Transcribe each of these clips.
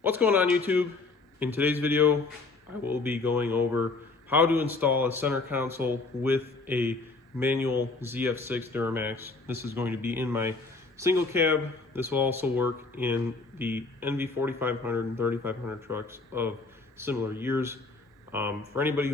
What's going on, YouTube? In today's video, I will be going over how to install a center console with a manual ZF6 Duramax. This is going to be in my single cab. This will also work in the NV 4500 and 3500 trucks of similar years. For anybody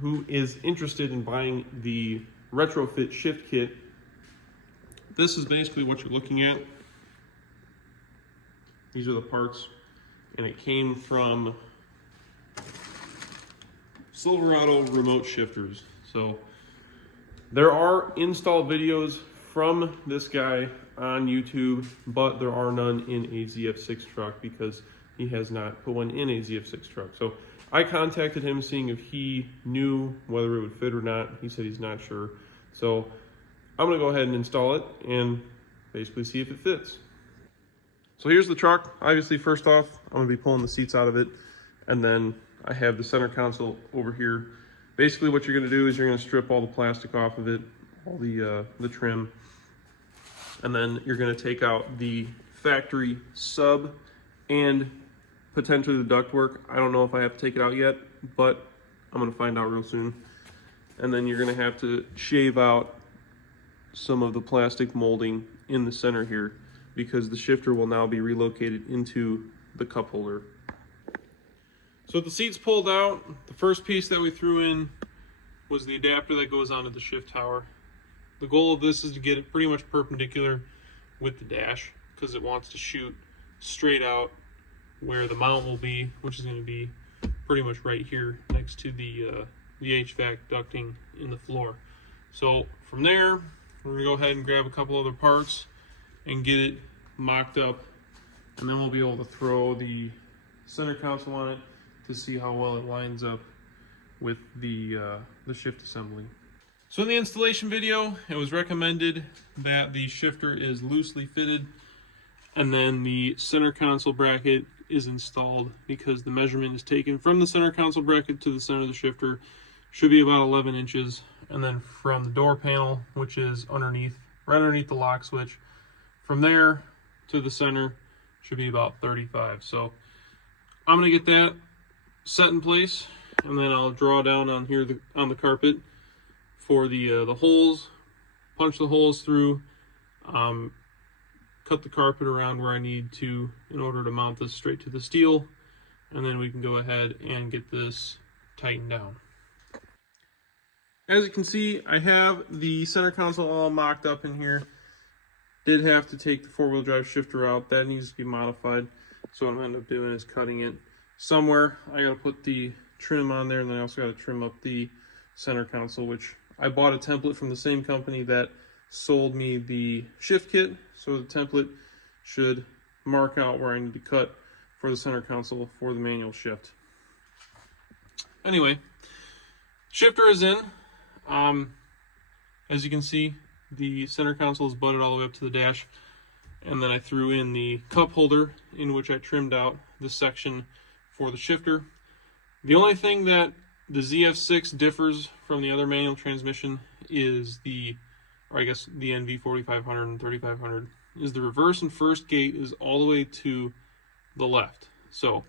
who is interested in buying the retrofit shift kit, this is basically what you're looking at. These are the parts, and it came from Silverado remote shifters. So there are install videos from this guy on YouTube, but there are none in a ZF6 truck because he has not put one in a ZF6 truck. So I contacted him seeing if he knew whether it would fit or not. He said he's not sure. So I'm gonna go ahead and install it and basically see if it fits. So here's the truck. Obviously, first off, I'm gonna be pulling the seats out of it, and then I have the center console over here. Basically what you're gonna do is you're gonna strip all the plastic off of it, all the trim, and then you're gonna take out the factory sub and potentially the ductwork. I don't know if I have to take it out yet, but I'm gonna find out real soon. And then you're gonna have to shave out some of the plastic molding in the center here, because the shifter will now be relocated into the cup holder. So with the seats pulled out, the first piece that we threw in was the adapter that goes onto the shift tower. The goal of this is to get it pretty much perpendicular with the dash, because it wants to shoot straight out where the mount will be, which is going to be pretty much right here next to the HVAC ducting in the floor. So from there, we're going to go ahead and grab a couple other parts and get it mocked up, and then we'll be able to throw the center console on it to see how well it lines up with the shift assembly. So in the installation video, it was recommended that the shifter is loosely fitted and then the center console bracket is installed, because the measurement is taken from the center console bracket to the center of the shifter, should be about 11 inches, and then from the door panel, which is underneath, right underneath the lock switch, from there to the center should be about 35. So I'm gonna get that set in place, and then I'll draw down on here on the carpet for the holes, punch the holes through, cut the carpet around where I need to in order to mount this straight to the steel, and then we can go ahead and get this tightened down. As you can see, I have the center console all mocked up in here. Did have to take the four-wheel drive shifter out. That needs to be modified. So what I'm going to end up doing is cutting it somewhere. I got to put the trim on there, and then I also got to trim up the center console, which I bought a template from the same company that sold me the shift kit. So the template should mark out where I need to cut for the center console for the manual shift. Anyway, shifter is in. As you can see, the center console is butted all the way up to the dash, and then I threw in the cup holder in which I trimmed out the section for the shifter. The only thing that the ZF6 differs from the other manual transmission is the NV 4500 and 3500, is the reverse and first gate is all the way to the left. So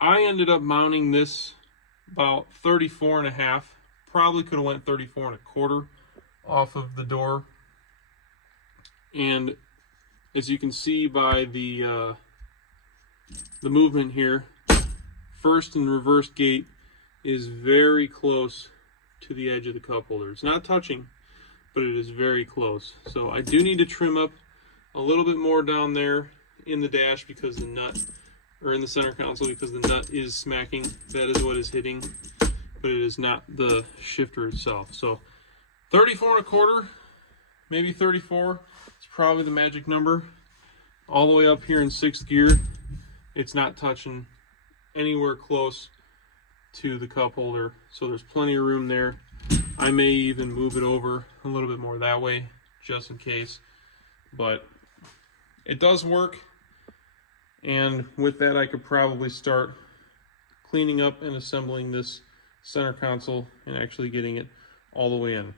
I ended up mounting this about 34.5, probably could have went 34.25 off of the door, and as you can see by the movement here, first and reverse gate is very close to the edge of the cup holder. It's not touching, but it is very close. So I do need to trim up a little bit more down there in the dash, because the nut, or in the center console, because the nut is smacking. That is what is hitting, but it is not the shifter itself. So 34.25, maybe 34, it's probably the magic number. All the way up here in sixth gear, it's not touching anywhere close to the cup holder, so there's plenty of room there. I may even move it over a little bit more that way, just in case, but it does work. And with that, I could probably start cleaning up and assembling this center console and actually getting it all the way in.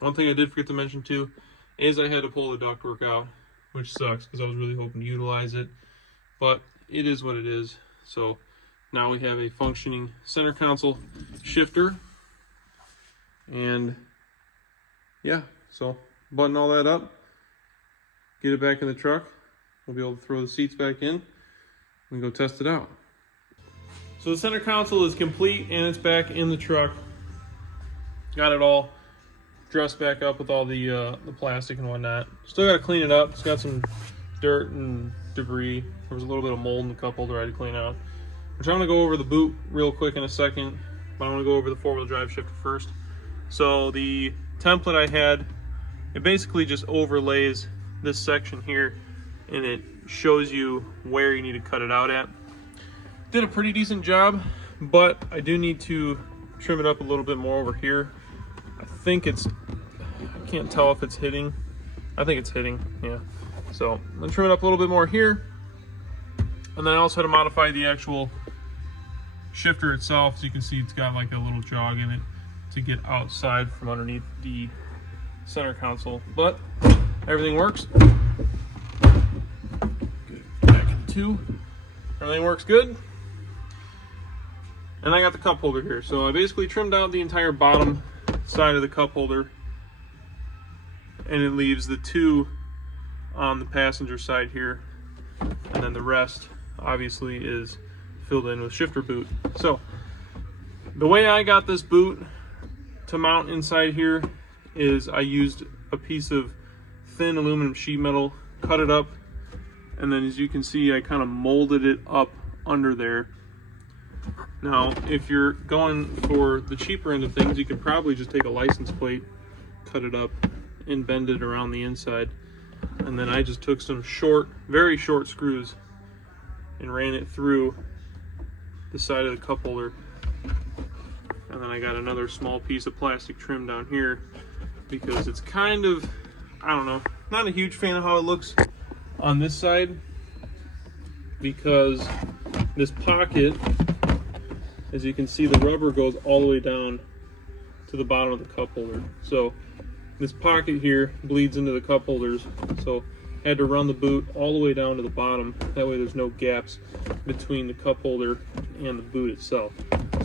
One thing I did forget to mention too is I had to pull the ductwork out, which sucks because I was really hoping to utilize it. But it is what it is. So now we have a functioning center console shifter. And yeah, so button all that up, get it back in the truck. We'll be able to throw the seats back in and go test it out. So the center console is complete and it's back in the truck. Got it all dressed back up with all the plastic and whatnot. Still got to clean it up. It's got some dirt and debris. There was a little bit of mold in the cup holder I had to clean out. Which I'm going to go over the boot real quick in a second, but I want to go over the four-wheel drive shifter first. So the template I had, it basically just overlays this section here and it shows you where you need to cut it out at. Did a pretty decent job, but I do need to trim it up a little bit more over here. I think it's, I can't tell if it's hitting. I think it's hitting, yeah. So I'm gonna trim it up a little bit more here. And then I also had to modify the actual shifter itself. As you can see, it's got like a little jog in it to get outside from underneath the center console, but everything works. Get back in two. Everything works good. And I got the cup holder here. So I basically trimmed out the entire bottom side of the cup holder, and it leaves the two on the passenger side here, and then the rest obviously is filled in with shifter boot. So the way I got this boot to mount inside here is I used a piece of thin aluminum sheet metal, cut it up, and then as you can see I kind of molded it up under there. Now if you're going for the cheaper end of things, you could probably just take a license plate, cut it up and bend it around the inside, and then I just took some short, very short screws and ran it through the side of the cup holder. And then I got another small piece of plastic trim down here because it's kind of, I don't know, not a huge fan of how it looks on this side, because this pocket, as you can see, the rubber goes all the way down to the bottom of the cup holder. So this pocket here bleeds into the cup holders, so I had to run the boot all the way down to the bottom. That way there's no gaps between the cup holder and the boot itself.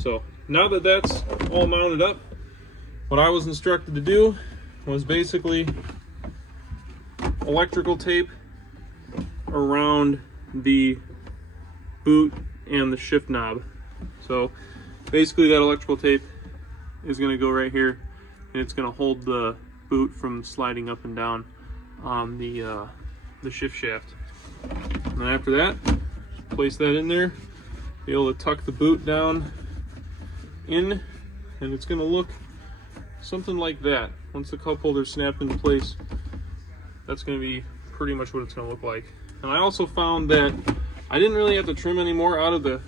So now that that's all mounted up, what I was instructed to do was basically electrical tape around the boot and the shift knob. So basically that electrical tape is going to go right here, and it's going to hold the boot from sliding up and down on the shift shaft. And then after that, place that in there, be able to tuck the boot down in, and it's going to look something like that. Once the cup holder snapped into place, that's going to be pretty much what it's going to look like. And I also found that I didn't really have to trim any more out of the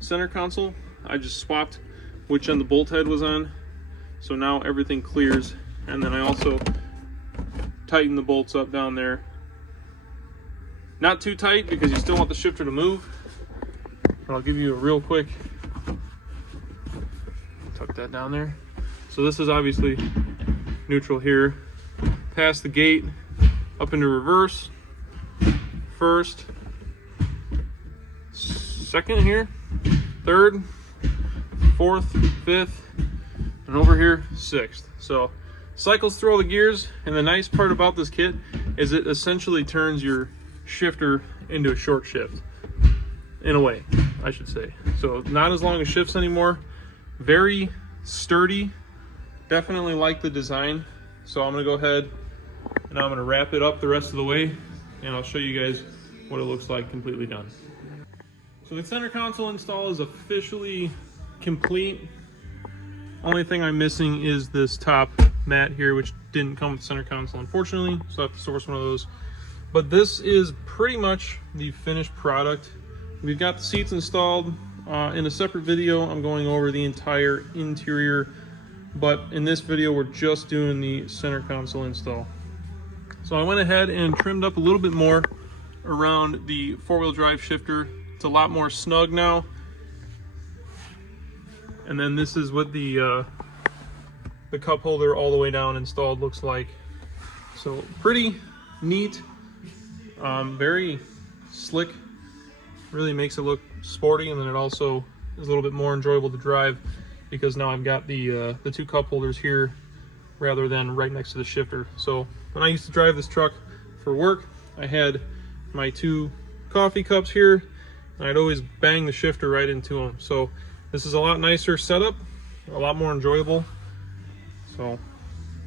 center console. I just swapped which end the bolt head was on, so now everything clears. And then I also tightened the bolts up down there. Not too tight because you still want the shifter to move, but I'll give you a real quick tuck that down there. So this is obviously neutral here. Past the gate, up into reverse, first, second here, third, fourth, fifth, and over here, sixth. So cycles through all the gears, and the nice part about this kit is it essentially turns your shifter into a short shift, in a way, I should say. So not as long as shifts anymore. Very sturdy. Definitely like the design. So I'm gonna go ahead and I'm gonna wrap it up the rest of the way, and I'll show you guys what it looks like completely done. So the center console install is officially complete. Only thing I'm missing is this top mat here, which didn't come with the center console, unfortunately, so I have to source one of those. But this is pretty much the finished product. We've got the seats installed. In a separate video, I'm going over the entire interior, but in this video, we're just doing the center console install. So I went ahead and trimmed up a little bit more around the four-wheel drive shifter. It's a lot more snug now. And then this is what the cup holder all the way down installed looks like. So pretty neat, very slick really makes it look sporty, and then it also is a little bit more enjoyable to drive because now I've got the 2 cup holders here rather than right next to the shifter. So when I used to drive this truck for work, I had my 2 coffee cups here, and I'd always bang the shifter right into them. So this is a lot nicer setup, a lot more enjoyable. So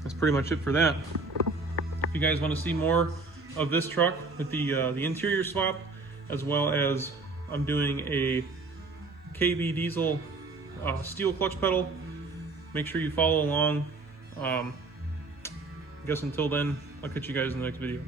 that's pretty much it for that. If you guys want to see more of this truck with the interior swap, as well as I'm doing a KB diesel steel clutch pedal, make sure you follow along. I guess until then, I'll catch you guys in the next video.